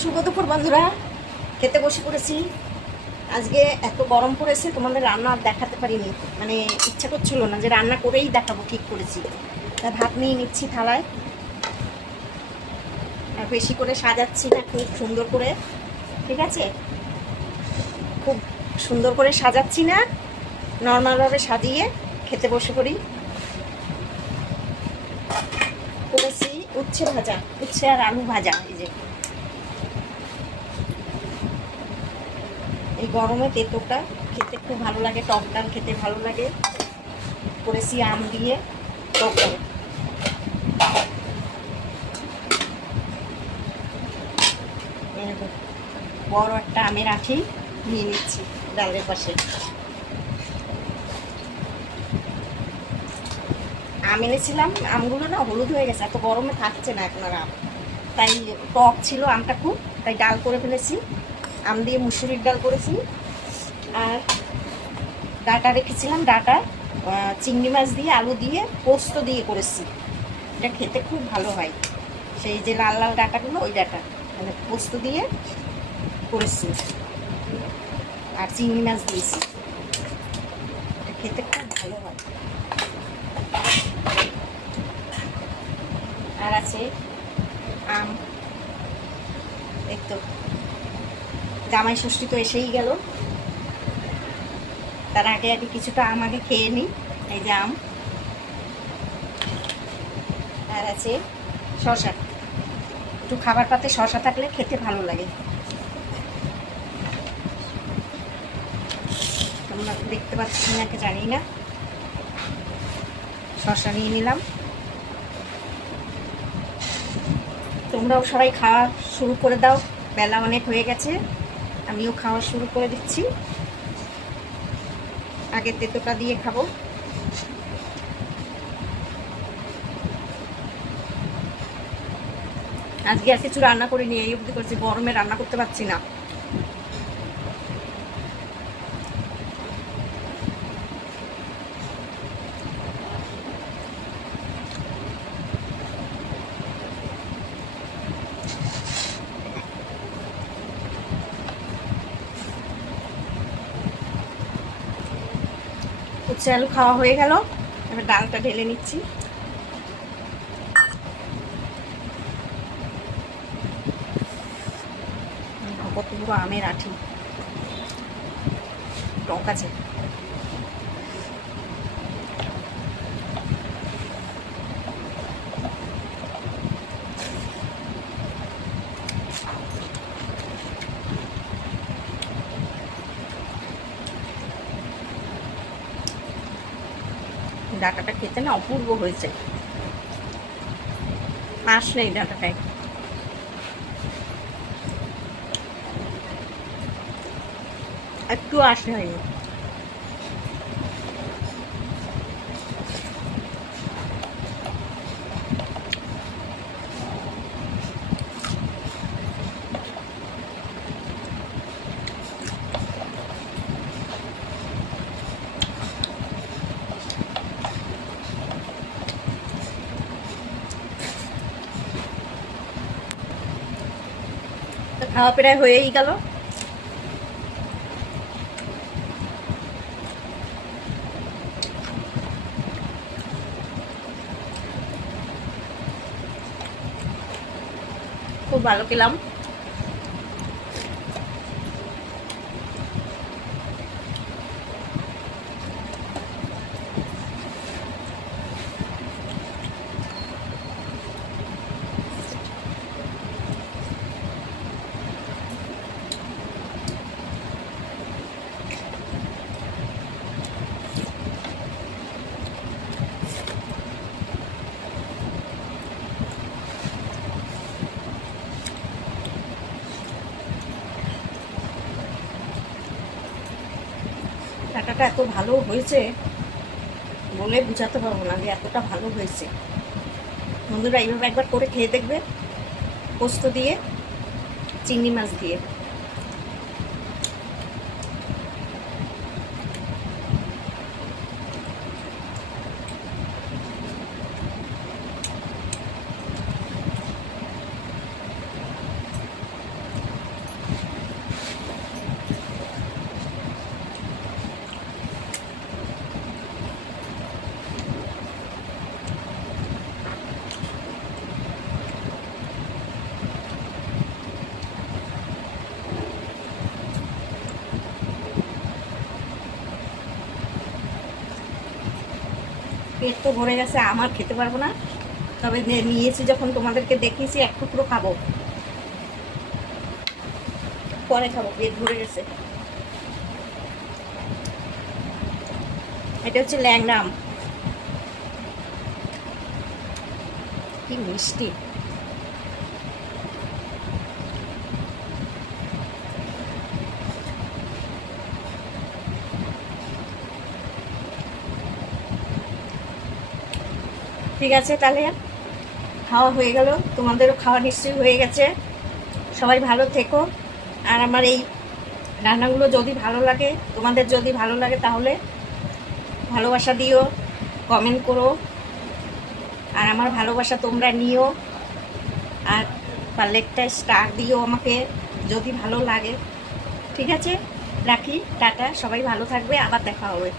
শুভ দুপুর বন্ধুরা, খেতে বসে পড়েছি। আজকে এত গরম পড়েছে, তোমাদের রান্না আর দেখাতে পারিনি, মানে ইচ্ছা করছিল না যে রান্না করেই দেখাবো। ঠিক করেছি, তা ভাত নিয়ে নিচ্ছি থালায়। আর বেশি করে সাজাচ্ছি না, খুব সুন্দর করে, ঠিক আছে, খুব সুন্দর করে সাজাচ্ছি না, নর্মালভাবে সাজিয়ে খেতে বসে পড়ি। করেছি উচ্ছে ভাজা, উচ্ছে আর আলু ভাজা। এই গরমে তেঁতোটা খেতে খুব ভালো লাগে, টক ডাল খেতে ভালো লাগে। করেছি আম দিয়ে টক ডাল। বড় একটা আমের আঠি নিয়ে নিচ্ছি ডালের পাশে। আম এনেছিলাম, আমগুলো না হলুদ হয়ে গেছে, এত গরমে থাকছে না এখন আর আম। তাই টক ছিল আমটা খুব, তাই ডাল করে ফেলেছি। আম দিয়ে মুসুরির ডাল করেছি। আর ডাটা রেখেছিলাম, ডাটা চিংড়ি মাছ দিয়ে আলু দিয়ে পোস্ত দিয়ে করেছি। এটা খেতে খুব ভালো হয়, সেই যে লাল লাল ডাটাগুলো, ওই ডাটা মানে পোস্ত দিয়ে করেছি। আর চিংড়ি মাছ দিয়েছি, এটা খেতে খুব ভালো হয়। আর আছে আম। দেখতো জামাই ষষ্ঠী তো এসেই গেল, তার আগে আগে কিছুটা আম আগে খেয়ে নিই। এই যে আম। আর আছে শসা, একটু খাবার পাতে শসা থাকলে খেতে ভালো লাগে। তোমরা দেখতে পাচ্ছি নাকি জানি না, শসা নিয়ে নিলাম। তোমরাও সবাই খাওয়া শুরু করে দাও, বেলা অনেক হয়ে গেছে, আমিও খাওয়া শুরু করে দিচ্ছি। আগে তেঁতোটা দিয়ে খাবো। আজকে আর কিছু রান্না করিনি, এই অবধি করছি, গরমে রান্না করতে পারছি না। উচ্ছে আলু খাওয়া হয়ে গেল, এবার ডালটা ঢেলে নিচ্ছি। কতগুলো আমের আঠি, টক আছে। ডাটাটা খেতে না অপূর্ব হয়েছে, আঁশ নেই ডাটাটায়। একটু আঁশ হয়নি। তো খাওয়া প্রায় হয়েই গেল। খুব ভালো খেলাম। ডাটাটা এত ভালো হয়েছে বলে বুঝাতে পারবো না যে এতটা ভালো হয়েছে। বন্ধুরা এইভাবে একবার করে খেয়ে দেখবে, পোস্ত দিয়ে চিংড়ি মাছ দিয়ে। পেট তো ভরে গেছে, আমার খেতে পারবো না, তবে নিয়েছি যখন তোমাদেরকে দেখিয়েছি এক টুকরো খাবো, পরে খাবো, পেট ভরে গেছে। এটা হচ্ছে ল্যাংড়া আম, কি মিষ্টি। ঠিক আছে, তাহলে খাওয়া হয়ে গেল, তোমাদেরও খাওয়া নিশ্চয়ই হয়ে গেছে। সবাই ভালো থেকো। আর আমার এই রান্নাগুলো যদি ভালো লাগে, তোমাদের যদি ভালো লাগে, তাহলে ভালোবাসা দিও, কমেন্ট করো, আর আমার ভালোবাসা তোমরা নিও। আর পারলে একটা স্টার দিও আমাকে যদি ভালো লাগে। ঠিক আছে, রাখি, টাটা, সবাই ভালো থাকবে, আবার দেখা হবে।